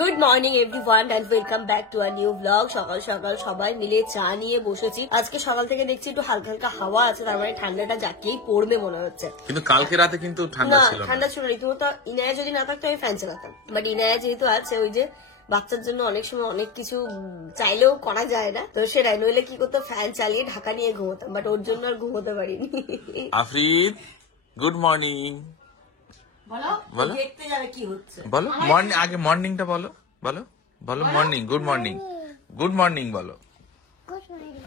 Good morning everyone and welcome back to a new blog. সকাল সকাল সবাই মিলে চা নিয়ে বসেছি। আজকে সকাল থেকে দেখছি একটু হালকা হালকা হাওয়া আছে, তার মানে ঠান্ডাটা জাকিয়েই পড়বে মনে হচ্ছে। কিন্তু কালকে রাতে কিন্তু ঠান্ডা ছিল না। ঠান্ডা ছিল না, রীতিমতো ইনায়া যদি না থাকতো আমি ফ্যান চালাতাম, বাট ইনায়া যেহেতু আছে, ওই যে বাচ্চার জন্য অনেক সময় অনেক কিছু চাইলেও করা যায় না, তো সেটাই নইলে কি করতো, ফ্যান চালিয়ে ঢাকা নিয়ে ঘুমোতাম, বাট ওর জন্য আর ঘুমোতে পারিনি। আফরিদ গুড মর্নিং বলো, দেখতে যাবে কি হচ্ছে বলো। মর্নিং আগে মর্নিংটা বলো, বলো বলো morning, good morning, good morning বলো।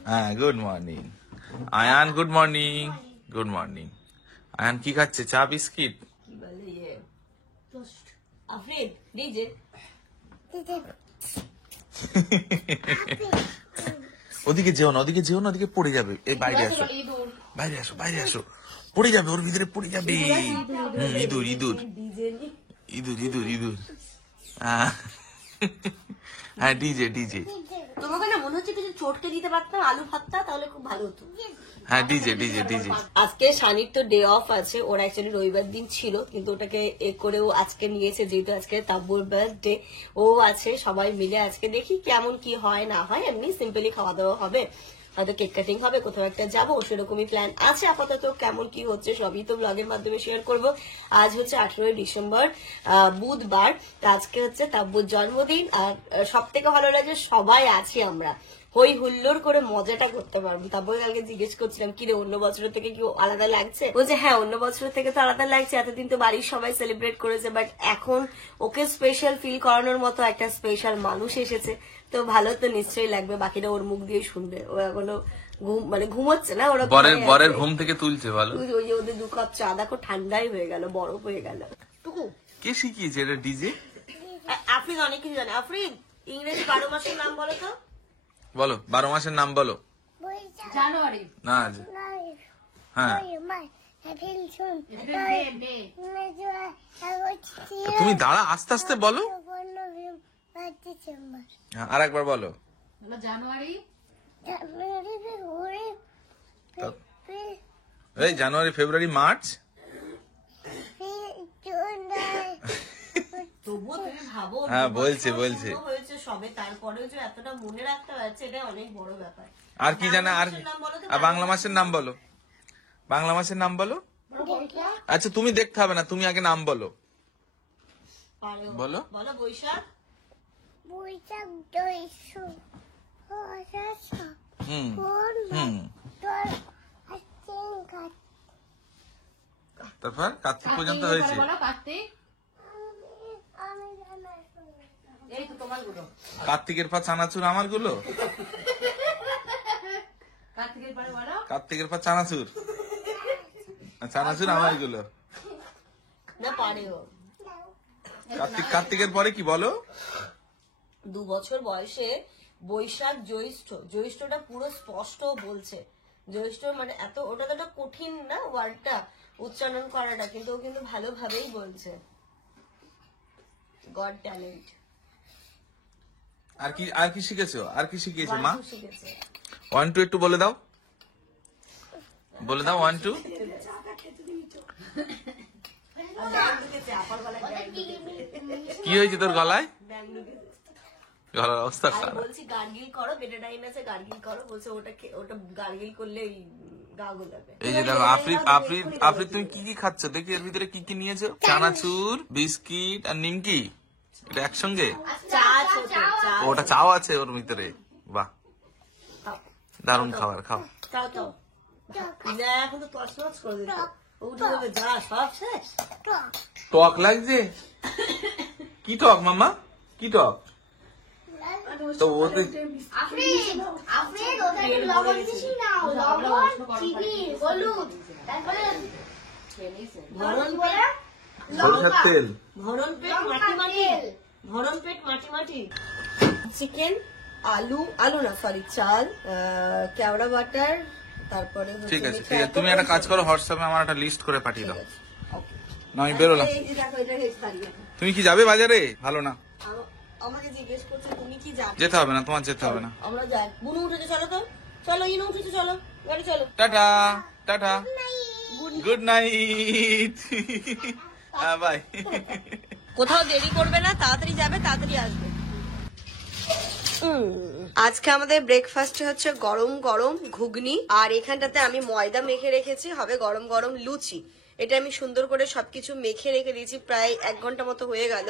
হ্যাঁ good morning. Ayaan good morning, good morning. Ayaan কি খাচ্ছে? চা বিস্কিট? কি বলে ইয়ে টোস্ট। আফরিদ ডিজে ওদিকে যেও না, ওদিকে যেও না, ওদিকে পড়ে যাবে। এই বাইরে আসো, বাইরে আসো, বাইরে আসো, পড়ে যাবে, ওর ভিতরে পড়ে যাবে। ইঁদুর ইঁদুর ইঁদুর ইঁদুর ইঁদুর। হ্যাঁ ডিজে ডিজে। তোমাকে না মনে হচ্ছে কিছু চটকে দিতে পারতাম আলু ভাতটা, তাহলে খুব ভালো হতো। হ্যাঁ ডিজে ডিজে ডিজে। আজকে শানির তো ডে অফ আছে, ওর অ্যাকচুয়ালি রবিবার দিন ছিল, কিন্তু ওটাকে এ করে ও আজকে নিয়েছে, যেহেতু আজকে তাব্বুর বার্থডে। ও আছে, সবাই মিলে আজকে দেখি কেমন কি হয় না হয়। এমনি সিম্পলি খাওয়া দাওয়া হবে, হয়তো কেক কাটিং হবে, কোথাও একটা যাবো, সেরকমই প্ল্যান আছে। আপাতত কেমন কি হচ্ছে সবই তো ব্লগের মাধ্যমে শেয়ার করব। আজ হচ্ছে 18 ডিসেম্বর, বুধবার। আজকে হচ্ছে তাব্বুর জন্মদিন, আর সব থেকে ভালো লাগে সবাই আছি আমরা, হই হুল্লোড় করে মজাটা করতে পারবো। তারপরে কালকে জিজ্ঞেস করছিলাম, কি রে অন্য বছরের থেকে কি আলাদা লাগছে? বলছে হ্যাঁ অন্য বছরের থেকে তো আলাদা লাগছে, এতদিন তো বাড়ির সবাই সেলিব্রেট করেছে, বাট এখন ওকে স্পেশাল ফিল করানোর মতো একটা স্পেশাল মানুষ এসেছে, তো ভালো তো নিশ্চয়ই লাগবে। বাকিটা ওর মুখ দিয়ে শুনবে, ও এখনো ঘুমোচ্ছে না, ওরা বরের ঘুম থেকে তুলছে। ভালো, ওই যে ওদের 2 কাপ চা দেখো ঠান্ডাই হয়ে গেল, বরফ হয়ে গেল। কে শিখিয়েছে এটা ডিজে? আফরিদ অনেক কিছু জানে। আফরিদ ইংরেজি 12 মাসের নাম বলো তো। বলো 12 মাসের নাম বলো। জানুয়ারি, না হ্যাঁ তুমি দাঁড়া, আস্তে আস্তে বলো। আর একবার বলো। জানুয়ারি, এই জানুয়ারি ফেব্রুয়ারি মার্চ। তবুও তুমি ভাবো, হ্যাঁ বলছে হয়েছে সবে, তারপরেও যে এতটা মনে রাখতে পারছে, এটা অনেক বড় ব্যাপার। আর কি জানা? আর বাংলা মাসের নাম বলো, বাংলা মাসের নাম বলো। আচ্ছা তুমি দেখতে হবে না, তুমি আগে নাম বলো। বলো বলো বৈশাখ। বৈশাখ জ্যৈষ্ঠ তারপর কার্তিক পর্যন্ত হয়েছে। কার্তিক, এই তো তোমার গুলো। কার্তিকের পর চানাচুর আমার গুলো, কার্তিকের পরে বলো। কার্তিকের পর চানাচুর, চানাচুর আমার গুলো। না পারেও। কার্তিকের পরে কি বলো? 2 বছর বয়সে বৈশাখ জ্যৈষ্ঠ, জ্যৈষ্ঠটা পুরো স্পষ্ট বলছে। জ্যৈষ্ঠ মানে এত, ওটা তো একটা কঠিন না ওয়ার্ডটা উচ্চারণ করাটা, কিন্তু ও কিন্তু ভালোভাবেই বলছে। God talent. আর কি শিখেছো? আর কি শিখিয়েছে মা? শিখেছে 1 2 একটু বলে দাও, বলে দাও 1 2। কি হয়েছে তোর গলায়? গলার অবস্থা খারাপ। বলছি গার্গিল করো, বেটাডাইন আছে গার্গিল করো, বলছে ওটা গার্গিল করলে গা গোলাবে। এই যে দেখো আফরিদ তুমি কি কি খাচ্ছ দেখি, এর ভিতরে কি কি নিয়েছো? চানাচুর, বিস্কিট আর নিমকি, এটা একসঙ্গে। ওটা চাও আছে ওর ভিতরে, বাহ দারুণ খাবার। খাও এখন তো তছনছ করে দিত, উঠে যাবে যা, সব শেষ। টক লাগছে? কি টক মামা, কি টক? তো ওতে সরষের তেল, ভরণ পেট মাটি মাটি। চিকেন, আলু না সরি চাল, কেওড়া বাটার, তারপরে ঠিক আছে ঠিক আছে। তুমি একটা কাজ করো, হোয়াটসঅ্যাপে আমার একটা লিস্ট করে পাঠিয়ে দাও, না আমি বেরোলাম। তুমি কি যাবে বাজারে? ভালো না, আমাকে জিজ্ঞেস করছে তুমি কি যাবে। যেতে হবে না, তোমার যেতে হবে না। আমরা যাই। বুনু উঠেছে, চলো তো, চলো ইনু উঠেছে, চলো গাড়ি চলো। Tata tata, good night, bye. কোথাও দেরি করবে না, তাড়াতাড়ি যাবে, তাড়াতাড়ি আসবে। আজকে আমাদের ব্রেকফাস্টে হচ্ছে গরম গরম ঘুগনি, আর এখানটাতে আমি ময়দা মেখে রেখেছি, হবে গরম গরম লুচি। এটা আমি সুন্দর করে সবকিছু মেখে রেখে দিয়েছি, প্রায় 1 ঘন্টা মতো হয়ে গেল।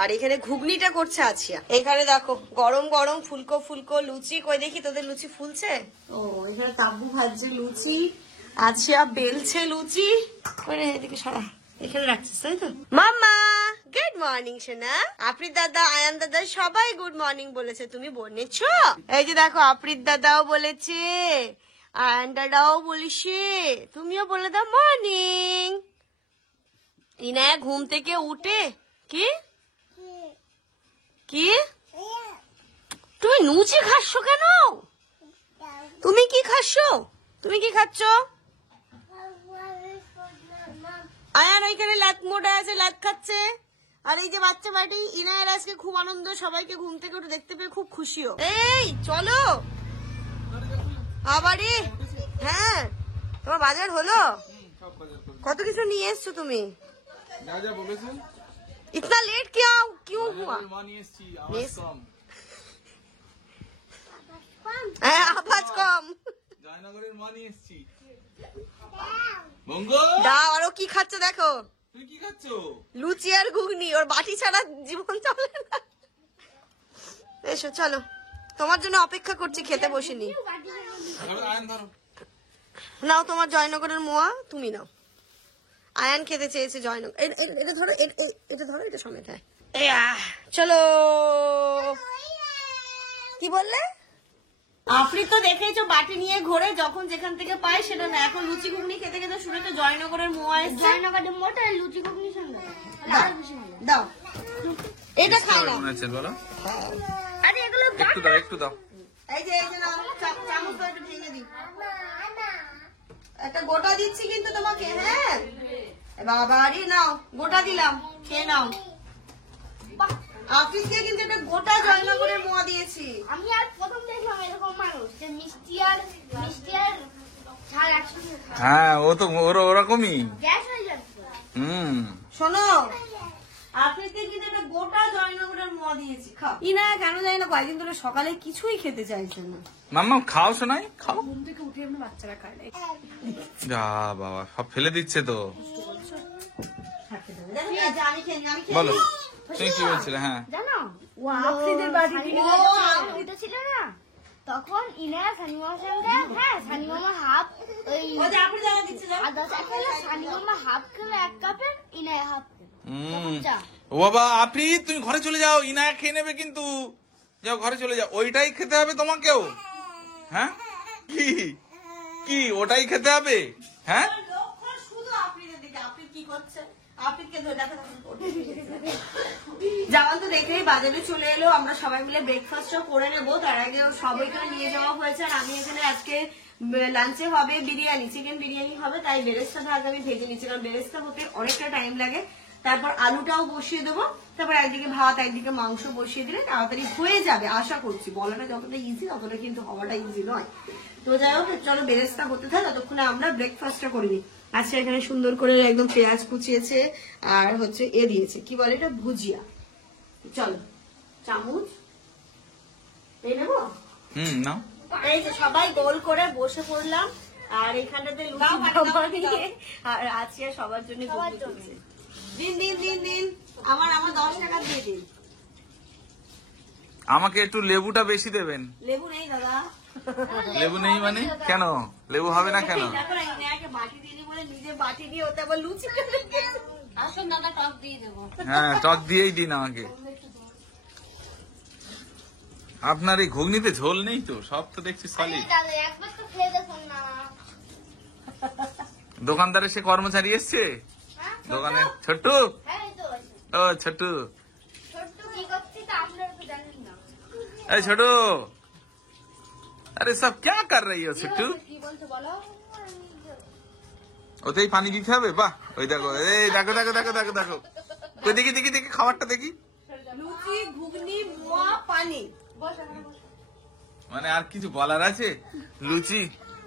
আর এখানে ঘুগনিটা করছে আছিয়া। এখানে দেখো গরম গরম ফুলকো ফুলকো লুচি। কই দেখি তোদের লুচি ফুলছে। ও এখানে তাব্বু ভাজছে লুচি, আছিয়া বেলছে লুচি। করে এদিকে সরা, এখানে রাখছিস তাই তো। মাম্মা গুড মর্নিং সোনা। আফরিদ দাদা, আয়ান দাদা সবাই গুড মর্নিং বলেছে, তুমি বলেছো? এই যে দেখো আফরিদ দাদাও বলেছে, আয়ান দাদাও বলেছে, তুমিও বলে দাও মর্নিং। ইনায়া ঘুম থেকে উঠে কি কি তুমি লুচি খাচ্ছ কেন? তুমি কি খাচ্ছ? তুমি কি খাচ্ছ? আয়ান ওইখানে লাত মোটা আছে, লাত খাচ্ছে। আর এই যে বাচ্চা বাড়ি ইনায়ের আজকে খুব আনন্দ, সবাইকে ঘুম থেকে উঠে দেখতে পেয়ে খুব খুশিও। এই চলো আবারে। হ্যাঁ তোমার বাজার হলো? কত কিছু নিয়ে এসছো তুমি? इतना लेट क्यों हुआ? আওয়াজ কম। জয়নগরের মা নিয়ে এসেছি। দাও, আরো কি খাচ্ছ দেখো। তুই কি খাচ্ছ? লুচি আর ঘুগনি, ওর বাটি ছাড়া জীবন চলে না। এসো চলো, তোমার জন্য অপেক্ষা করছি, খেতে বসিনি। নাও তোমার জয়নগরের মোয়া, তুমি নাও। আয়ান খেতে চেয়েছে জয়নগর। এটা ধরো, এটা ধরো, এটা সমেত। চলো। কি বললে? আফরিদ তো দেখেছো বাটি নিয়ে ঘোরে, যখন যেখান থেকে পায় সেটা না। এখন লুচি ঘুগনি খেতে খেতে শুনে তো জয়নগরের মোয়া এসছে। জয়নগরের মোটা লুচি ঘুগনি সঙ্গে দাও, এটা খাই না। বলো, আরে এগুলো একটু দাও। এই যে নাও, চামচ একটু ভেঙে দিই। একটা গোটা দিচ্ছি কিন্তু তোমাকে। হ্যাঁ বাবা, আরে নাও, গোটা দিলাম, খেয়ে নাও। আফিসকে কিন্তু একটা গোটা জয়নগরের মোয়া দিয়েছি। আমি আর প্রথম দেখলাম এরকম মানুষ যে মিষ্টি আর ঝাল একসাথে খায়। হ্যাঁ ও তো ওরকমই গ্যাস হয়ে যাচ্ছে। শোনো, আফিসকে কিন্তু একটা গোটা জয়নগরের মোয়া দিয়েছি, খাও। ইনা কেন জানি না কয়েকদিন ধরে সকালে কিছুই খেতে চাইছে না। মাম্মা খাও শোনাই, খাও। ঘুম থেকে উঠে এমনি বাচ্চারা খায় না। যা বাবা, সব ফেলে দিচ্ছে তো। আমি খেয়ে বলো তুমি কি বলছিলে? হ্যাঁ জানো ও আফ্রিদের বাড়ি থেকে উঠেছিল না, তখন ইনায়া সানি মামার সঙ্গে, হ্যাঁ সানি মামা হাফ ওই আদা চা খেলো, সানি মামা হাফ খেলো 1 কাপের, ইনায়া হাফ চা। ও বাবা আফরিদ, তুমি ঘরে চলে যাও, ইনায়া খেয়ে নেবে কিন্তু। যাও ঘরে চলে যাও, ওইটাই খেতে হবে তোমাকেও। হ্যাঁ কি কি ওটাই খেতে হবে? হ্যাঁ শুধু আফ্রিদের দিকে। আফ্রিদ কি করছে? আফ্রিদকে ধরে দেখা জামান তো দেখলেই বাজারে চলে এলো। আমরা সবাই মিলে ব্রেকফাস্টও করে নেবো, তার আগে সবাইকে নিয়ে যাওয়া হয়েছে। আর আমি এখানে আজকে লাঞ্চে হবে বিরিয়ানি, চিকেন বিরিয়ানি হবে, তাই বেরেস্তাটা আগে আমি ভেজে নিচ্ছি, কারণ বেরেস্তা হতে অনেকটা টাইম লাগে। তারপর আলুটাও বসিয়ে দেবো, তারপর একদিকে ভাত একদিকে মাংস বসিয়ে দিলে তাড়াতাড়ি হয়ে যাবে আশা করছি। বলাটা যতটা ইজি ততটা কিন্তু হওয়াটা ইজি নয়। তো যাই হোক, চলো বেরেস্তা হতে থাকে, ততক্ষণে আমরা ব্রেকফাস্টটা করে নিই। আচ্ছা এখানে সুন্দর করে একদম পেঁয়াজ কুচিয়েছে, আর হচ্ছে দিয়েছে কি বলে এটা, ভুজিয়া। চলো চামচ এই নেবো। নাও। এই যে সবাই গোল করে বসে পড়লাম, আর এখানটাতে লুচি দিয়ে আর আছিয়া সবার জন্য দিন দিন দিন দিন। আমার 10 টাকা দিয়ে দিন। আমাকে একটু লেবুটা বেশি দেবেন। লেবু নেই দাদা। লেবু নেই মানে কেন? লেবু হবে না কেন? বাটি দিয়ে বলে নিজে বাটি দিয়ে ওতে আবার লুচি আসুন দাদা, টক দিয়ে দেবো। হ্যাঁ টক দিয়েই দিন আমাকে। আপনার এই ঘুগনিতে ঝোল নেই তো, সব তো দেখছি সলিড। একবার তো খেয়ে দেখুন না। দোকানদারে সে কর্মচারী এসছে দোকানে। ছোট্টু, হ্যাঁ এই তো ও ছোট্টু, ছোট্ট কি করছি তা আপনারা তো জানেন না। এই ছোটু, अरे सब क्या कर रही हो ছোট্টু? কি বলছো বলো? ওতেই পানি দিতে হবে? বাহ, ওই দেখো, এই দেখো দেখো দেখো দেখো দেখো, ওই দেখি দেখি দেখি খাবারটা দেখি। লুচি ঘুগনি মোয়া পানি। মানে আর কিছু বলার আছে? লুচি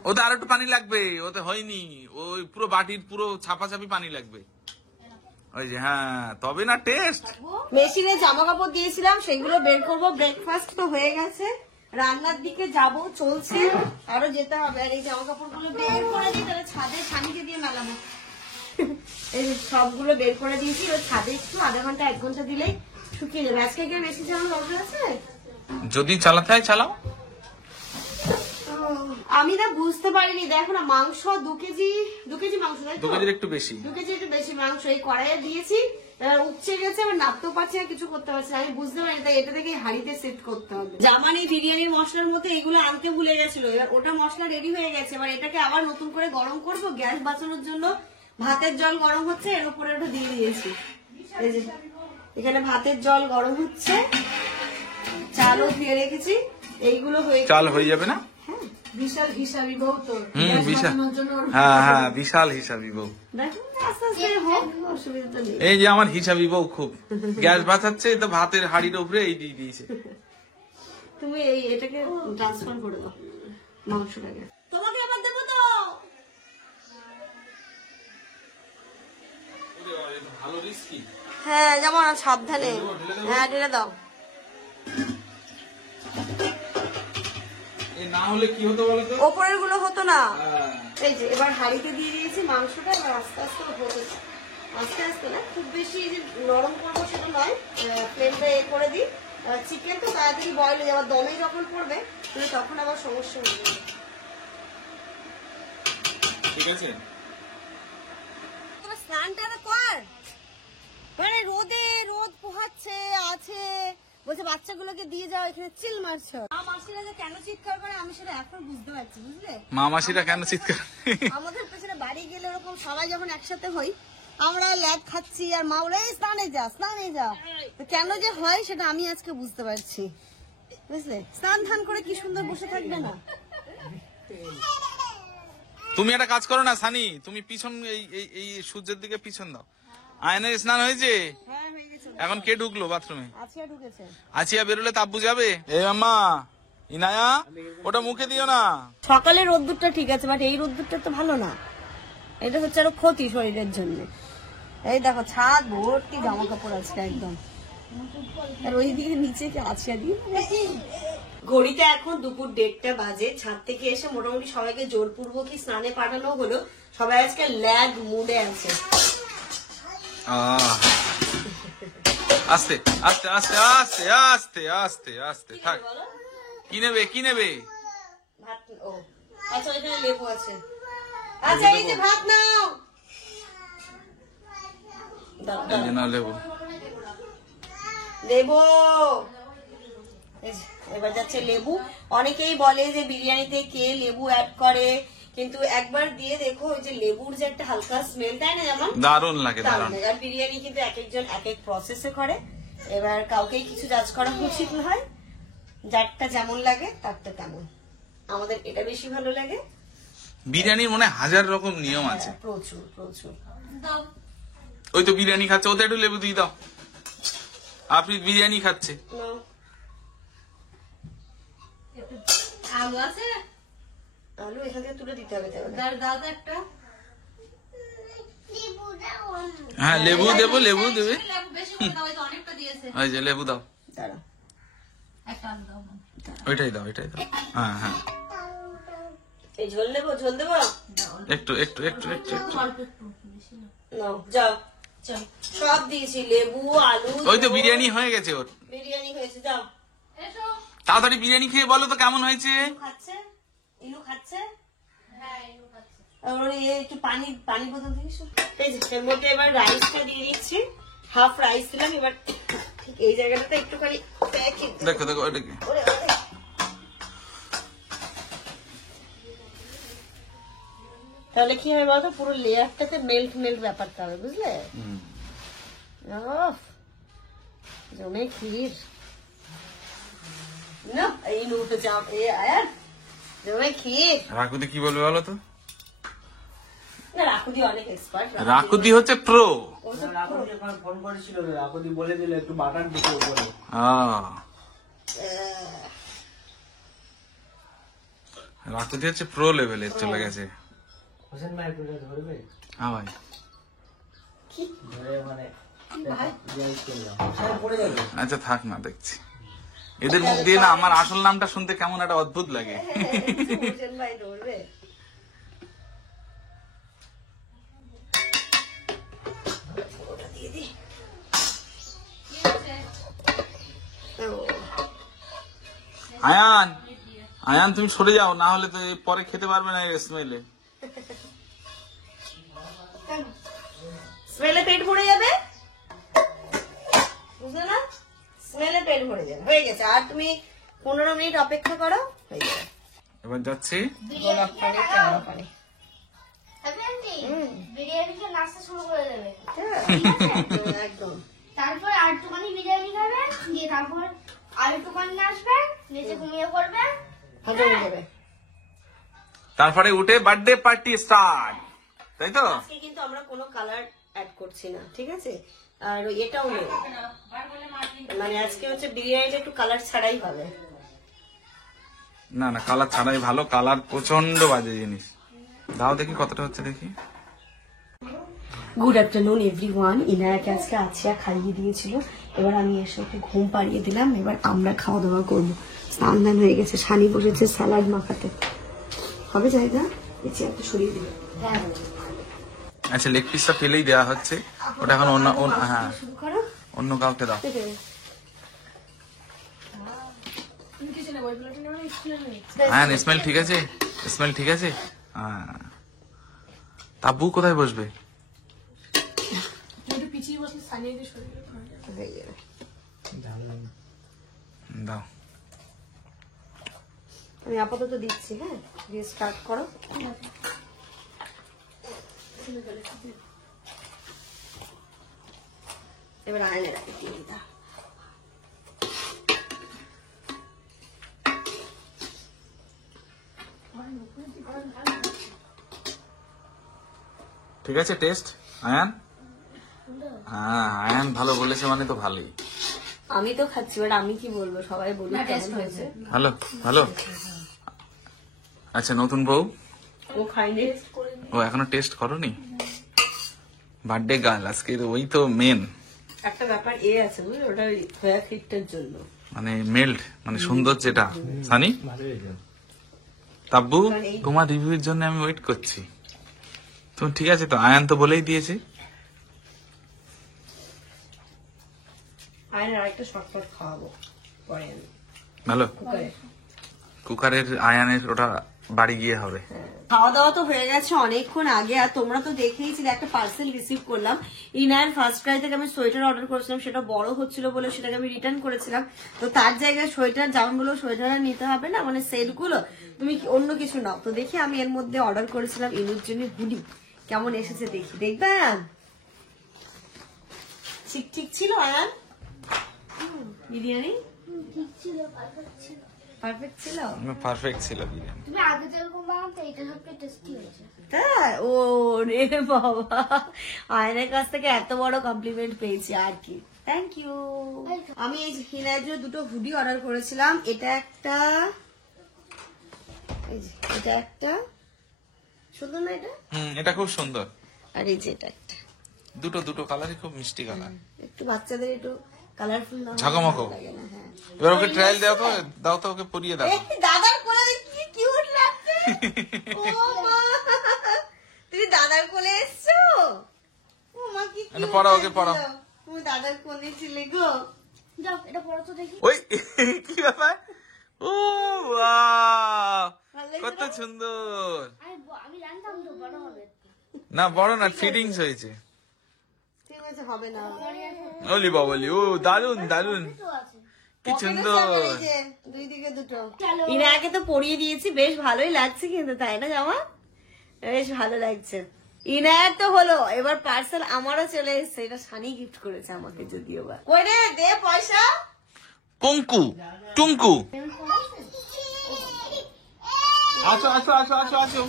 ওতে আর একটু পানি লাগবে, ওতে হয়নি, ওই পুরো বাটির পুরো ছাপাছাপি পানি লাগবে। ওই যে হ্যাঁ, তবে না টেস্ট। মেশিনে জামা কাপড় দিয়েছিলাম সেগুলো বের করবো। ব্রেকফাস্ট তো হয়ে গেছে, রান্নার দিকে যাব, চলছে, আরো যেতে হবে। আর এই জামা কাপড় গুলো বের করে দিই, তাহলে ছাদে ছানিকে দিয়ে মেলাবো। এই যে সবগুলো বের করে দিয়েছি, ওই ছাদে একটু আধা ঘন্টা 1 ঘন্টা দিলেই শুকিয়ে যাবে। আজকে কি বেশি চালানো দরকার আছে? যদি চালাতে হয় চালাও। আমি না বুঝতে পারিনি, দেখো না মাংস 2 কেজি মাংস, তাই তো? 2 কেজির একটু বেশি। 2 কেজি একটু বেশি মাংস এই কড়াইয়ে দিয়েছি, এবার উপচে গেছে, এবার নাড়তেও পারছি না, কিছু করতে পারছি না। আমি বুঝতে পারিনি, তাই এটা থেকে হাঁড়িতে সেট করতে হবে। জামানি বিরিয়ানির মশলার মধ্যে এগুলো আনতে ভুলে গেছিল, এবার ওটা মশলা রেডি হয়ে গেছে। এবার এটাকে আবার নতুন করে গরম করবো, গ্যাস বাঁচানোর জন্য ভাতের জল গরম হচ্ছে, এর উপরে ওটা দিয়ে দিয়েছি। এই যে এখানে ভাতের জল গরম হচ্ছে, চালও ধুয়ে রেখেছি, এইগুলো হয়ে চাল হয়ে যাবে না? বিশাল হিসাবি বউ তোর। বিশাল, বাঁচানোর জন্য ওর হ্যাঁ বিশাল হিসাবি বউ। দেখো আস্তে আস্তে হোক, অসুবিধা তো নেই। এই যে আমার হিসাবি বউ খুব গ্যাস বাঁচাচ্ছে, তো ভাতের হাঁড়ির উপরে এই দিয়ে দিয়েছে। তুমি এটাকে ট্রান্সফার করে দাও মাংসটাকে। তোমাকে আবার দেবো তো। ভালো রিস্কি। হ্যাঁ যেমন সাবধানে, হ্যাঁ ঢেলে দাও। না হলে কি হতো বলতো? ওপরের গুলো হতো না। এই যে এবার হাঁড়িতে দিয়ে দিয়েছি মাংসটা, এবার আস্তে আস্তে হতে, আস্তে আস্তে না, খুব বেশি যে নরম করবো সেটা নয়, ফ্লেমটা করে দিই। চিকেন তো তাড়াতাড়ি বয়েল হয়ে যাবে, দমে যখন পড়বে তখন আবার সমস্যা হয়ে যাবে। ঠিক আছে, তোমার স্নানটা কর, মানে রোদ পোহাচ্ছে আছে, বলছে বাচ্চাগুলোকে দিয়ে যাও, এখানে চিল মারছো। মাসিরা যে কেন চিৎকার করে আমি সেটা এখন বুঝতে পারছি, বুঝলে? মামাসিরা কেন চিৎকার? আমাদের পেছনে বাড়ি গেলে ওরকম সবাই যখন একসাথে হই, আমরা ল্যাদ খাচ্ছি আর মা ওরা স্নানে যা, তো কেন যে হয় সেটা আমি আজকে বুঝতে পারছি, বুঝলে? স্নান ধান করে কি সুন্দর বসে থাকবে না। তুমি একটা কাজ করো না সানি, তুমি পিছন এই সূর্যের দিকে পিছন দাও। আয়নের স্নান হয়েছে, হ্যাঁ হয়ে গেছে। এখন কে ঢুকলো বাথরুমে? আছিয়া ঢুকেছে। আছিয়া বেরোলে তাব্বু যাবে। এ আম্মা ইনায়া, ওটা মুখে দিও না। সকালে রোদ্দুরটা ঠিক আছে, বাট এই রোদ্দুরটা তো ভালো না, এটা হচ্ছে আরো ক্ষতি শরীরের জন্য। এই দেখো ছাদ ভর্তি জামা কাপড় আজকে একদম, আর ওইদিকে নিচে কি আছে ঘড়িতে এখন দুপুর 1:30 বাজে। ছাদ থেকে এসে মোটামুটি সবাইকে জোরপূর্বকই স্নানে পাঠানো হলো, সবাই আজকে ল্যাগ মুডে আছে। আস্তে আস্তে আস্তে আস্তে আস্তে আস্তে আস্তে থাক। কি নেবে? ভাত। ও আচ্ছা, ওইখানে লেবু আছে। আচ্ছা এই যে ভাত নাও। এই যে নাও লেবু। এই যে, এবার যাচ্ছে লেবু। অনেকেই বলে যে বিরিয়ানিতে কে লেবু অ্যাড করে, কিন্তু একবার দিয়ে দেখো, ওই যে লেবুর যে একটা হালকা স্মেল, তাই না? যেমন দারুণ লাগে, দারুণ। আর বিরিয়ানি কিন্তু এক একজন এক এক প্রসেসে করে, এবার কাউকেই কিছু জাজ করা উচিত নয়, যারটা যেমন লাগে তারটা তেমন। আমাদের এটা বেশি ভালো লাগে। বিরিয়ানির মনে হয় 1000 রকম নিয়ম আছে। প্রচুর প্রচুর। ওই তো বিরিয়ানি খাচ্ছে, ওতে একটু লেবু দিয়ে দাও। আপনি বিরিয়ানি খাচ্ছে। নাও। আলু আছে, আলু এখান থেকে তুলে দিতে হবে তাহলে। দাও তো একটা। হ্যাঁ লেবু দেবো, লেবু দেবে। লেবু বেশি করে দাও, এই তো অনেকটা দিয়েছে। ওই যে লেবু দাও, দাঁড়াও। একটা আলু দাও। ওইটাই দাও। হ্যাঁ হ্যাঁ, এই ঝোল দেবো, ঝোল দেবো। একটু একটু একটু একটু একটু। অল্প একটু, বেশি না। নাও যাও। চল সব দিয়েছি, লেবু আলু। ওই তো ঝোল। বিরিয়ানি হয়ে গেছে ওর। বিরিয়ানি হয়েছে, যাও। এসো। তাড়াতাড়ি বিরিয়ানি খেয়ে বলো তো কেমন হয়েছে। খাচ্ছে, ইনু খাচ্ছে। হ্যাঁ এগুলো খাচ্ছে। আর একটু পানি বোতল থেকে এই যে এর মধ্যে এবার রাইসটা দিয়ে দিচ্ছি। হাফ রাইস দিলাম, এবার ঠিক এই জায়গাটাতে একটুখানি দেখো ওইটা কি। তাহলে কি হবে বলতো, পুরো লেয়ারটাতে মেল্ট ব্যাপারটা হবে, বুঝলে? জমে ক্ষীর না, এই নুটো চাপ জমে ক্ষীর। রাকুদি কি বলবে বলো তো? না, রাকুদি অনেক এক্সপার্ট। রাকুদি হচ্ছে প্রো। রাকুদি এখন ফোন করেছিল, রাকুদি বলে দিল একটু বাটার দিতে উপরে। রাকুদি হচ্ছে প্রো লেভেলের চলে গেছে। হোসেন ভাই একটু ধরবে? হ্যাঁ ভাই। কি ধরে মানে রিয়ালাইজ করলাম সব পড়ে যাবে। আচ্ছা থাক না, দেখছি এদের মুখ দিয়ে না আমার আসল নামটা শুনতে কেমন একটা অদ্ভুত লাগে। হোসেন ভাই ধরবে। ওটা দিয়ে দি। ও, আয়ান, আয়ান তুমি সরে যাও, না হলে তো পরে খেতে পারবে না স্মেলে। স্মেলে পেট ভরে যাবে, বুঝলে না? স্মেলে পেট ভরে যাবে। হয়ে গেছে, আর তুমি 15 মিনিট অপেক্ষা করো, হয়ে যাবে। এবার যাচ্ছি। গোলাপ পানি, কেওড়া পানি। বিরিয়ানিকে নাস্তা শুরু করে দেবে। হ্যাঁ, একদম। তারপর আর একটুখানি বিরিয়ানি খাবে, দিয়ে তারপর আর একটুখানি আসবে, নিচে ঘুমিয়ে পড়বে। হাতে হয়ে যাবে। তারপরে উঠে বার্থডে পার্টি স্টার্ট, তাই তো? আজকে কিন্তু আমরা কোনো কালার অ্যাড করছি না, ঠিক আছে? আর এটাও নেই, মানে আজকে হচ্ছে বিরিয়ানিটা একটু কালার ছাড়াই হবে। না না, কালার ছাড়াই ভালো, কালার প্রচন্ড বাজে জিনিস। দাও দেখি কতটা হচ্ছে দেখি। Good afternoon everyone. ইনায়াকে আজকে আছিয়া খাইয়ে দিয়েছিল, এবার আমি এসে ওকে ঘুম পাড়িয়ে দিলাম। এবার আমরা খাওয়া দাওয়া করবো। স্নান দান হয়ে গেছে, সানি বসেছে স্যালাড মাখাতে। হবে জায়গা, এই চেয়ারটা সরিয়ে দিবে। আচ্ছা, লেগ পিসটা ফেলেই দেওয়া হচ্ছে, ওটা এখন হ্যাঁ শুরু করো। অন্য কাউকে দাও। হ্যাঁ, স্মেল ঠিক আছে, স্মেল ঠিক আছে। হ্যাঁ, তাব্বু কোথায় বসবে? হয়ে যাবে। দাও। আমি আপাতত দিচ্ছি, হ্যাঁ, দিয়ে স্টার্ট করো। এবার আয়নের আগে দিয়ে দাও। ঠিক আছে টেস্ট আয়ান? হ্যাঁ, আয়ান ভালো বলেছে মানে তো ভালোই। আমি তো খাচ্ছি, বাট আমি কি বলবো, সবাই বলুক কেমন হয়েছে। ভালো ভালো। আচ্ছা, নতুন বউ ও খাইনি, ও এখনো টেস্ট করনি? বার্থডে গার্ল আজকে, ওই তো মেন। একটা ব্যাপার আছে বুঝলি, ওটা হেয়ার ফিটের জন্য, মানে মেল্ট, মানে সুন্দর যেটা। সানি, ভালো হয়েছে। তাব্বু তোমার রিভিউর জন্য আমি ওয়েট করছি। তুমি ঠিক আছে তো? আয়ান তো বলেই দিয়েছে। আয়নের আরেকটা শর্টকাট খাওয়াবো পরে আমি ভালো। কুকারে। কুকারের আয়ানের ওটা বাড়ি গিয়ে হবে। খাওয়া দাওয়া তো হয়ে গেছে অনেকক্ষণ আগে, আর তোমরা তো দেখেইছিলে একটা পার্সেল রিসিভ করলাম। ইনার ফার্স্ট ক্রাই থেকে আমি সোয়েটার অর্ডার করেছিলাম, সেটা বড় হচ্ছিল বলে সেটাকে আমি রিটার্ন করেছিলাম। তো তার জায়গায় সোয়েটার, যেমন বলো সোয়েটার আর নিতে হবে না, মানে সেট গুলো তুমি অন্য কিছু নাও। তো দেখি আমি এর মধ্যে অর্ডার করেছিলাম ইনুর জন্য হুডি, কেমন এসেছে দেখি, দেখবেন? ঠিক ঠিক ছিল আয়ান বিরিয়ানি? ঠিক ছিল, পারফেক্ট ছিল। পারফেক্ট ছিল। পারফেক্ট ছিল বিরিয়ানি। তুমি আগে যেরকম বানাতে এটা সবচেয়ে টেস্টি হয়েছে। তাই? ও রে বাবা, আয়নের কাছ থেকে এত বড় কমপ্লিমেন্ট পেয়েছি আর কি। Thank you. আমি এই হিনার জন্য দুটো হুডি অর্ডার করেছিলাম। এটা একটা, এই যে এটা একটা, সুন্দর না এটা? এটা খুব সুন্দর। আর এই যে এটা একটা, দুটো কালারই খুব মিষ্টি কালার, একটু বাচ্চাদের একটু কালারফুল না হলে ঝাঁকামাকো। ভালো লাগে না। হ্যাঁ, এবার ওকে ট্রায়াল দাও তো ওকে পরিয়ে দাও। এই দাদার কোলে কি কিউট লাগছে। ও মা, তুমি দাদার কোলে এসছো? ও মা কি এটা পড়াও, ওকে পড়াও। তুমি দাদার কোলে ছিলে গো। যাও এটা পড়ো তো দেখি। ওই কি ব্যাপার? ও ওয়াও, ভালো লাগছে কত না? সুন্দর। আমি জানতাম তো বড় হবে। না বড় না, ফিটিংস হয়েছে। ঠিক আছে, হবে না। ওলি বাবলি, ও দারুন দারুন, তো আছে। কি পকেটে সুন্দর। সামনে এই যে, দুই দিকে দুটো। ইনাকে তো পরিয়ে দিয়েছি, বেশ ভালোই লাগছে কিন্তু, তাই না জামা? বেশ ভালো লাগছে। ইনায়ার তো হলো, এবার পার্সেল আমারও চলে এসেছে। এটা সানি গিফট করেছে আমাকে, যদিও বা। কই রে, দে পয়সা। পঙ্কু টুঙ্কু, আছো আছো আছো আছো আছো।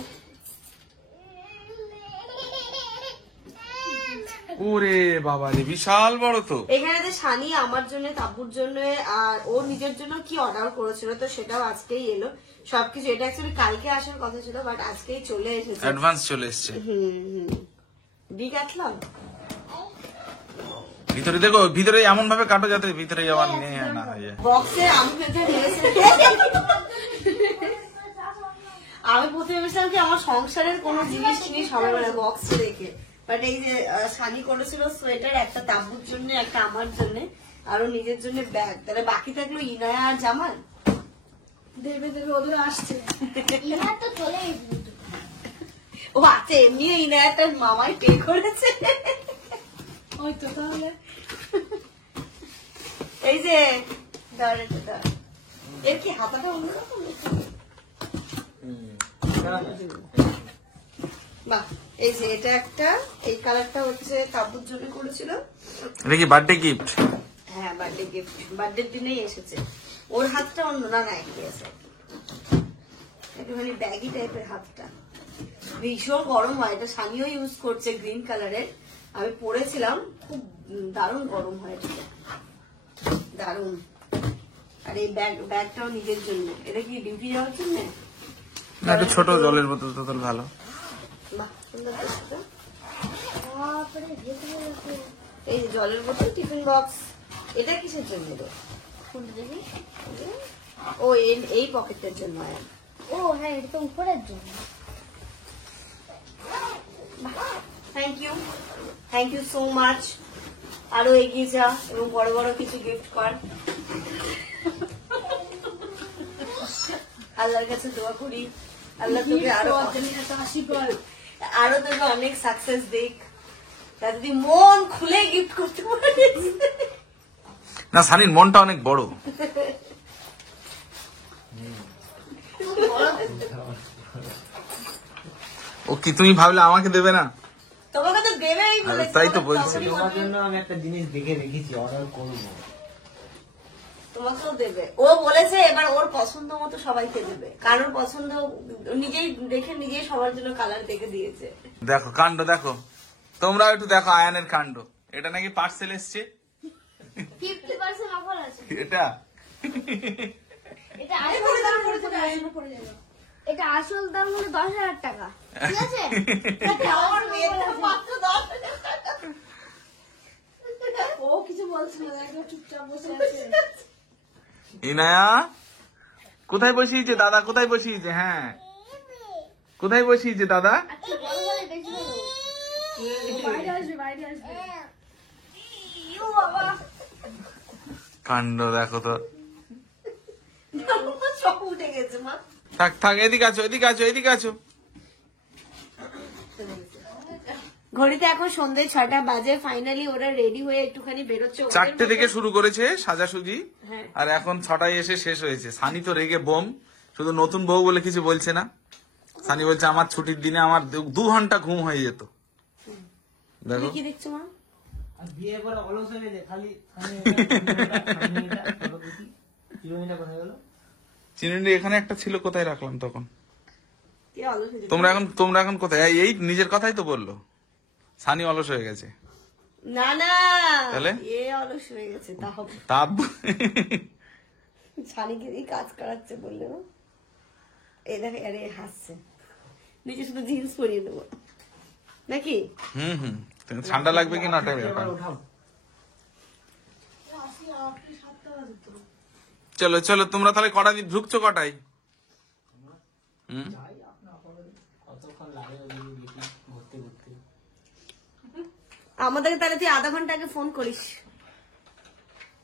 ওরে বাবা রে, বিশাল বড় তো। এখানে তো সানি আমার জন্য, তাব্বুর জন্য, আর ও নিজের জন্য কি অর্ডার করেছিল, তো সেটাও আজকেই এলো সবকিছু। এটা অ্যাকচুয়ালি কালকে আসার কথা ছিল, বাট আজকেই চলে এসেছে। অ্যাডভান্স চলে এসছে। ডিক্যাথলন ভিতরে দেখো, ভিতরে এমন ভাবে কাটো যাতে ভিতরে আবার না হয়ে যায়। বক্সে আমি প্রথমে ভেবেছিলাম কি আমার সংসারের কোনো জিনিস টিনিস হবে মানে বক্সে রেখে, বাট এই যে সানি করেছিল সোয়েটার, একটা তাব্বুর জন্য, একটা আমার জন্য, আরো নিজের জন্য ব্যাগ। তাহলে বাকি থাকলো ইনায়া আর জামান। দেবে ওদের আসছে। ইনায়া তো চলে গেছে। ও আছে, এমনি ইনায়াটার মামাই পে করেছে। ওই তো তাহলে এই যে এর কি হাতাটা অন্যরকম? বাহ, এই যে এটা একটা, এই কালারটা হচ্ছে তাব্বুর জন্য করেছিল। এটা কি বার্থডে গিফট? হ্যাঁ, বার্থডে গিফট, বার্থডের দিনেই এসেছে। ওর হাতটা অন্য, না না একই আছে, একটুখানি ব্যাগি টাইপের হাতটা। ভীষণ গরম হয়, এটা সানিও ইউজ করছে গ্রিন কালারের, আমি পরেছিলাম, খুব দারুণ গরম হয় এটা, দারুণ। আর এই ব্যাগটাও নিজের জন্য। এটা কি ডিউটি যাওয়ার জন্য? না, একটু ছোট জলের বোতল টোতল ভালো। বাহ, সুন্দর তো। বাপরে, ভেতরে আছে। এই যে জলের বোতল, টিফিন বক্স। এটা কিসের জন্য? কোনটা দেখি? ও এই পকেটের জন্য। ও হ্যাঁ, এটা তো উপরের জন্য। Thank you so much. আরো এগিয়ে যা এবং বড় বড় কিছু গিফট কর। আল্লাহর কাছে দোয়া করি, আল্লাহ তোকে আরো তোকে অনেক সাকসেস দিক, যাতে তুই মন খুলে গিফট করতে পারিস। না, সানির মনটা অনেক বড়। ও কি তুমি ভাবলে আমাকে দেবে না? তোমাকে তো দেবেই বলেছে। তাই তো বলছি। তোমার জন্য আমি একটা জিনিস দেখে রেখেছি, অর্ডার করবো। তোমাকেও দেবে, ও বলেছে এবার ওর পছন্দ মতো সবাইকে দেবে, কারোর পছন্দ নিজেই দেখে নিজেই সবার জন্য কালার দেখে দিয়েছে। দেখো কাণ্ড, দেখো তোমরা একটু দেখো আয়ানের কাণ্ড। এটা নাকি পার্সেল এসছে, 50% অফার আছে। এটা এটা আসল দাম এটা আসল দাম হলো 10,000 টাকা, ঠিক আছে? আমার মেয়েটা মাত্র 10,000 টাকা। ও কিছু বলছে না, একদম চুপচাপ বসে আছে। ইনায়া কোথায় বসিয়েছে দাদা? কোথায় বসিয়েছে? হ্যাঁ, কোথায় বসিয়েছে দাদা? আচ্ছা, বড় বলে বেশি বলো। বাইরে আসবে। কাণ্ড দেখো তো। সব উঠে গেছে মা। থাক থাক, এদিকে আছো, এদিকে আছো, এদিকে আছো। ঘড়িতে এখন সন্ধ্যে 6টা বাজে। ফাইনালি ওরা রেডি হয়ে একটুখানি বেরোচ্ছে। 4টে থেকে শুরু করেছে সাজাসুজি, হ্যাঁ। আর এখন 6টায় এসে শেষ হয়েছে। সানি তো রেগে বোম, শুধু নতুন বউ বলে কিছু বলছে না। সানি বলছে আমার ছুটির দিনে আমার 2 ঘন্টা ঘুম হয়ে যেত। দেখো কি দেখছো মা? আর বিয়ে করে অলস হয়ে যায়, খালি চিরুনিটা কোথায় গেল? চিনি এখানে একটা ছিল, কোথায় রাখলাম তখন? কে অলস হয়ে যেত? তোমরা এখন কোথায়? এই নিজের কথাই তো বললো, সানি অলস হয়ে গেছে। না না, তাহলে? এ অলস হয়ে গেছে। তা হবে, তাপ ছানিকে দিয়ে কাজ করাচ্ছে বললে না? এই দেখে, আরে হাসছে। নিচে শুধু জিন্স পরিয়ে দেবো নাকি? হুম, ঠান্ডা লাগবে কি না ওটাই ব্যাপার। উঠাও। চলো চলো, তোমরা তাহলে কটা দিয়ে ঢুকছো কটায়? কতক্ষণ লাগে ওই দেখি ঘুরতে ঘুরতে। আমাদেরকে তাহলে তুই আধা ঘন্টা আগে ফোন করিস,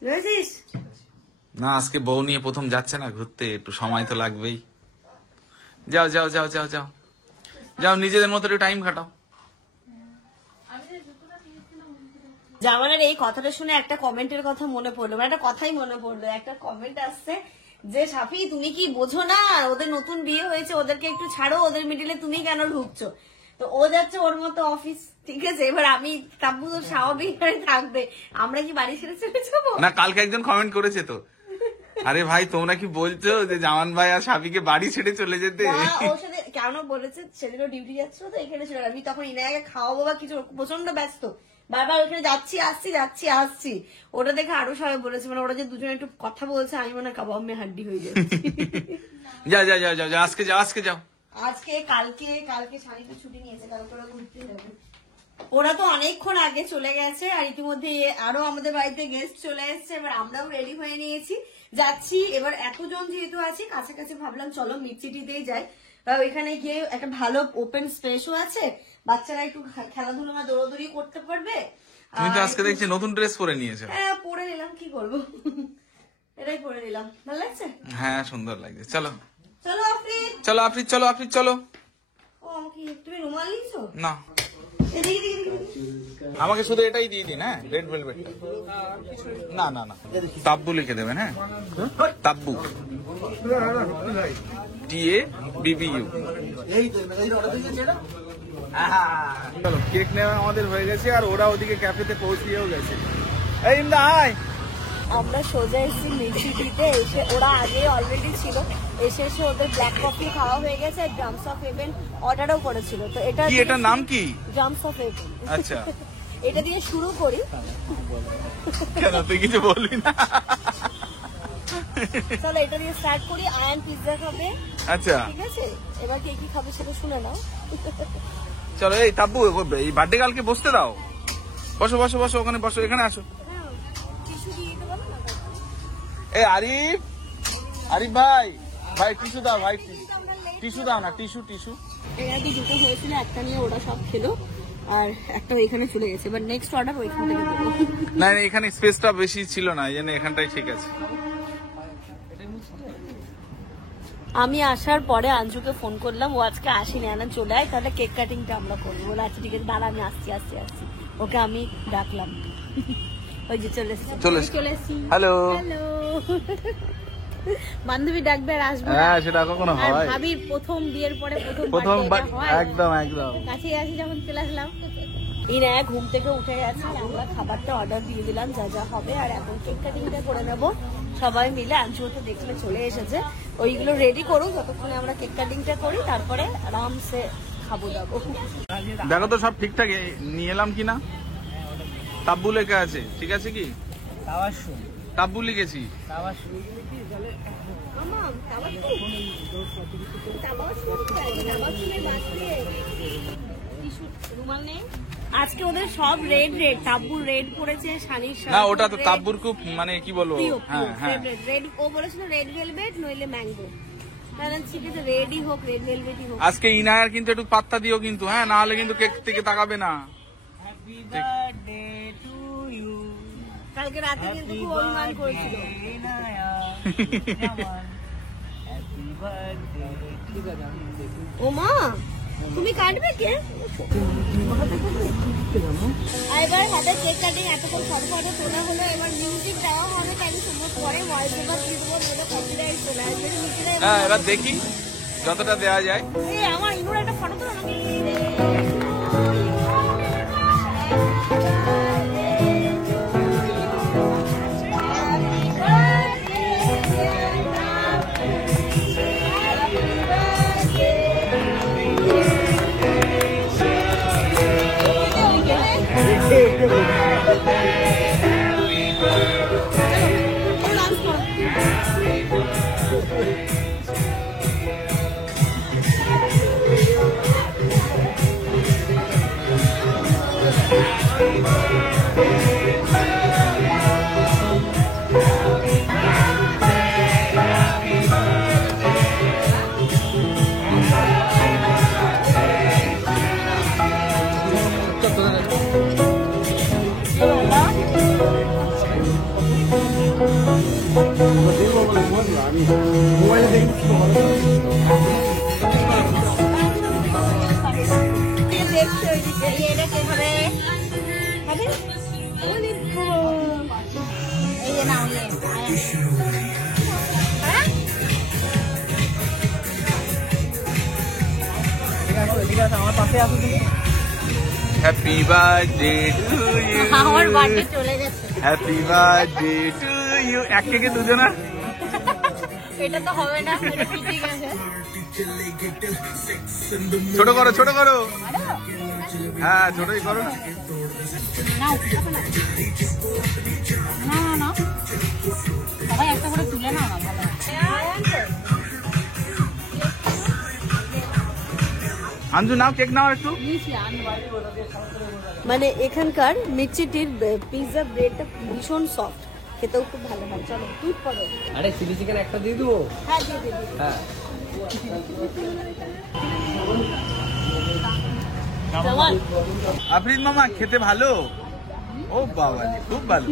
বুঝেছিস? না, আজকে বউ নিয়ে প্রথম যাচ্ছে না ঘুরতে, একটু সময় তো লাগবেই। যাও যাও যাও যাও যাও যাও, নিজেদের মতো একটু টাইম কাটাও। জামানের এই কথাটা শুনে একটা কমেন্টের কথা মনে পড়লো, মানে একটা কথাই মনে পড়লো। একটা কমেন্ট আসছে যে, সাফি তুমি কি বোঝো না, ওদের নতুন বিয়ে হয়েছে, ওদেরকে একটু ছাড়ো, ওদের মিডিলে তুমি কেন ঢুকছো? তো ও যাচ্ছে ওর মতো অফিস, ঠিক আছে? এবার আমি তাব্বু তো স্বাভাবিক থাকবে, আমরা কি বাড়ি ছেড়ে চলে যাবো? না, কালকে একজন কমেন্ট করেছে তো, আরে ভাই তোমরা কি বলছো যে জামান ভাই আর সাবিকে বাড়ি ছেড়ে চলে যেতে? না, ওর সাথে কেন বলেছে, সেদিনও ডিউটি যাচ্ছিল তো এখানে ছিল, আমি তখন ইনায়াকে খাওয়াবো বা কিছু, প্রচন্ড ব্যস্ত, বারবার ওখানে যাচ্ছি আসছি। ওটা দেখে আরো সবাই বলেছে, মানে ওরা যে দুজনে একটু কথা বলছে, আমি মনে হয় কাবাব মে হাড্ডি হয়ে যাচ্ছি। যাও যাও যাও যাও, আজকে যাও, আজকে যাও। কালকে সানিকে ছুটি নিয়েছে, কালকে ওরা ঘুরতে যাবে। ওরা তো অনেকক্ষণ আগে চলে গেছে, আর ইতিমধ্যে আরো আমাদের বাড়িতে গেস্ট চলে এসেছে। এবার আমরাও রেডি হয়ে নিয়েছি, যাচ্ছি। এবার এতজন যেহেতু আছি কাছাকাছি, ভাবলাম চলো মিডসিটিতেই যাই। ওইখানে গিয়ে একটা ভালো ওপেন স্পেসও আছে, বাচ্চারা একটু খেলাধুলা না দৌড়াদৌড়ি করতে পারবে। তুমি তো আজকে দেখছি নতুন ড্রেস পরে নিয়েছো। হ্যাঁ পরে নিলাম, কি করবো, এটাই পরে নিলাম। ভালো লাগছে? হ্যাঁ সুন্দর লাগছে। চলো চলো আফরিন, চলো আফরিদ, চলো আফরিদ, চলো। ও আমাকে তুমি রুমাল নিয়েছো? না, আমাকে শুধু এটাই দিয়ে দিন। হ্যাঁ রেড ভেলভেটটা। না না না, তাব্বু লিখে দেবেন। হ্যাঁ তাব্বু, TABBU। চলো কেক নেওয়া আমাদের হয়ে গেছে, আর ওরা ওদিকে ক্যাফেতে পৌঁছিয়েও গেছে। এই ইমদা আয়। আমরা সোজা এসেছি মিডসিটিতে। এসে ওরা আগে অলরেডি ছিল, এসে ওদের ব্ল্যাক কফি খাওয়া হয়ে গেছে, ড্রামস অফ হেভেন অর্ডারও করেছিল। তো এটা কি, এটার নাম কি? Drums of haven. আচ্ছা, এটা দিয়ে শুরু করি। কেন তুই কিছু বলবি না? চলো এটা দিয়ে স্টার্ট করি। আয়ান পিৎজা খাবে। আচ্ছা ঠিক আছে, এবার কে কি খাবে সেটা শুনে নাও। চলো। এই তাব্বু, এই বার্থডে কালকে বসতে দাও। বসো বসো বসো, ওখানে বসো, এখানে আসো। টিস্যু দিয়ে দিতে পারো না? এই আরিফ, আরিফ ভাই, ভাই টিস্যু দাও, ভাই টিস্যু দাও না, টিস্যু টিস্যু। এরা দুটো হয়েছিল, একটা নিয়ে ওরা সব খেলো, আর একটা এখানে চলে গেছে। এবার নেক্সট অর্ডার ওইখান থেকে দেবো। না না, এখানে স্পেসটা বেশি ছিল না, এই জন্য এখানটাই ঠিক আছে। আমি আসার পরে আঞ্জুকে ফোন করলাম, ও আজকে আসেনি, আনা চলে আয়, তাহলে কেক কাটিংটা আমরা করবো। বলে আচ্ছা ঠিক আছে, দাঁড়া আমি আসছি। ওকে আমি ডাকলাম, ওই যে চলে এসছি। হ্যালো। বান্ধবী ডাকবে আর আসবে। হ্যাঁ সেটা কখনো আর হয়? ভাবির প্রথম বিয়ের পরে প্রথম birthday এটা হয়। একদম একদম। কাছে আসি যখন চলে আসলাম। ইনা ঘুম থেকে উঠে গেছে, আমরা খাবারটা অর্ডার দিয়ে দিলাম যা যা হবে, আর এখন কেক কাটিংটা করে নেব সবাই মিলে। আঞ্জুও তো দেখলে চলে এসেছে, ওইগুলো রেডি করুক, যতক্ষণে আমরা কেক কাটিংটা করি, তারপরে আরামসে খাবো দাবো। দেখো তো সব ঠিকঠাক নিয়ে এলাম কিনা। তাব্বু লেখা আছে, ঠিক আছে কি? তাব্বু লিখেছি। আজকে ওদের সব রেড রেড, তাব্বু রেড পড়েছে, শানির না ওটা তো তাব্বুর খুব মানে কি বলবো। হ্যাঁ হ্যাঁ রেড, ও বলেছিল রেড ভেলভেট নইলে ম্যাঙ্গো। ঠিক আছে, রেডই হোক, রেড ভেলভেটই হোক। আজকে ইনায়ার কিন্তু একটু পাত্তা দিও কিন্তু, হ্যাঁ না হলে কিন্তু কেক থেকে তাকাবে না। কালকে রাতে কিন্তু খুব অভিমান করেছিল। ও মা, তুমি কাটবে কে? এবার হাতে কেক কাটিং এতক্ষণ ফটো তোলা হলো, এবার মিউজিক দেওয়া হবে, তাই সুন্দর পরে ভয়েস ওভার দিয়ে দেবো, নইলে কপিরাইট চলে আসবে। হ্যাঁ এবার দেখি যতটা দেওয়া যায়। এই আমার ইনুর একটা ফটো তোলা নাকি? আমার পাশে আসো তুমি। Happy birthday to you. আমার বার্থডে চলে গেছে। Happy birthday to you. এক কেকে দুজনা? এটা তো হবে না, এটা ঠিক আছে। ছোট করো ছোট করো। হ্যাঁ ছোটই করো না। না না না, সবাই একটা করে তুলে নাও না। ভালো আঞ্জু নাও, কেক নাও একটু। নিয়েছি আনবো। মানে এখানকার মির্চিটির পিৎজা ব্রেডটা ভীষণ সফট, খেতেও খুব ভালো হয়। চলো টুইট করো। আরে চিলি চিকেন একটা দিয়ে দেবো। হ্যাঁ দিয়ে দিবি। হ্যাঁ আফরিন মামা খেতে ভালো? ও বাবা খুব ভালো।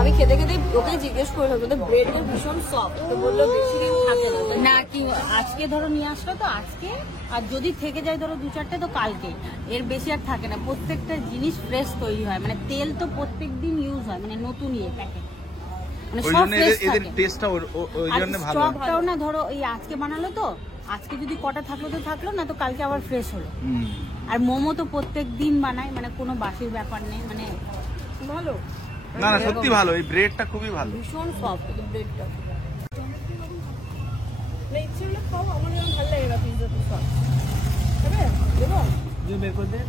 আমি খেতে খেতে ওকে জিজ্ঞেস করলাম কিন্তু ব্রেডটা ভীষণ সফট, তো বললো বেশি দিন থাকে না। না কি আজকে ধরো নিয়ে আসলো তো আজকে, আর যদি থেকে যায় ধরো 2-4টে তো কালকে, এর বেশি আর থাকে না। প্রত্যেকটা জিনিস ফ্রেশ তৈরি হয়, মানে তেল তো প্রত্যেকদিন ইউজ হয়, মানে নতুন প্যাকেট, মানে ওই সব জন্য ফ্রেশ এদের থাকে। টেস্টটা ওই আর জন্য ভালো। স্টকটাও না ধরো এই আজকে বানালো তো, আজকে যদি কটা থাকলো তো থাকলো, না তো কালকে আবার ফ্রেশ হলো। আর মোমো তো প্রত্যেক দিন বানায়, মানে কোনো বাসির ব্যাপার নেই, মানে ভালো। না না সত্যি ভালো, এই ব্রেডটা খুবই ভালো। ভীষণ সফট ব্রেডটা। বের করে দে।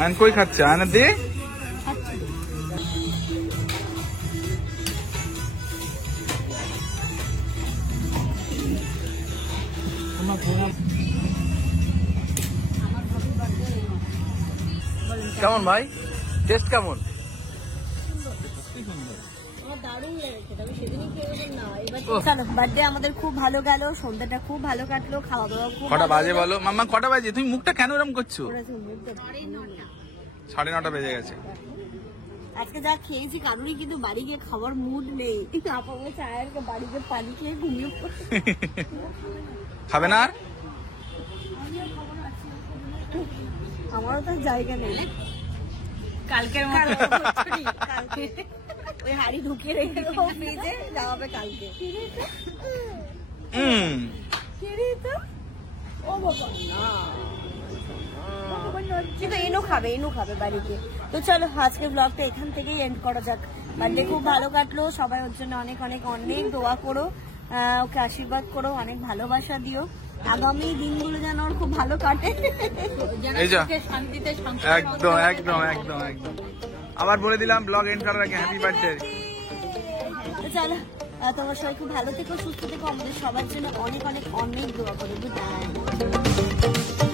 আয়ন কই খাচ্ছে? আয়না দে। কেমন ভাই, টেস্ট কেমন? চলো বার্থডে আমাদের খুব ভালো গেল, সন্ধ্যাটা খুব ভালো কাটলো, খাওয়া দাওয়া খুব কটা ভালো বাজে হলো। বলো মাম্মা, কটা বাজে? তুমি মুখটা কেন এরকম করছো? ওরা যে মুখটা 9:30 বেজে গেছে। আজকে যা খেয়েছি কারোরই কিন্তু বাড়ি গিয়ে খাওয়ার মুড নেই। আপা বলছে আয়ারকে বাড়ি গিয়ে পানি খেয়ে ঘুমিয়ে পড়ে। খাবে না আর? আমারও তো জায়গা নেই। কালকের মতো কালকে ওই হাড়ি ঢুকিয়ে রেখে দেবো ফ্রিজে, যাওয়া হবে কালকে। ও বাবা না, কিন্তু এনু খাবে বাড়িতে। তো চলো আজকে ব্লগটা এখান থেকেই এন্ড করা যাক। বার্থডে খুব ভালো কাটলো, সবাই ওর জন্য অনেক অনেক অনেক দোয়া করো, ওকে আশীর্বাদ করো, অনেক ভালোবাসা দিও। আগামী দিনগুলো যেন ওর খুব ভালো কাটে। এই যা শান্তিতে একদম একদম একদম একদম। আবার বলে দিলাম ব্লগ এন্ড করার আগে হ্যাপি বার্থডে। তো চলো তোমার সবাই খুব ভালো থেকো, সুস্থ থেকো, আমাদের সবার জন্য অনেক অনেক অনেক দোয়া করো। Good night.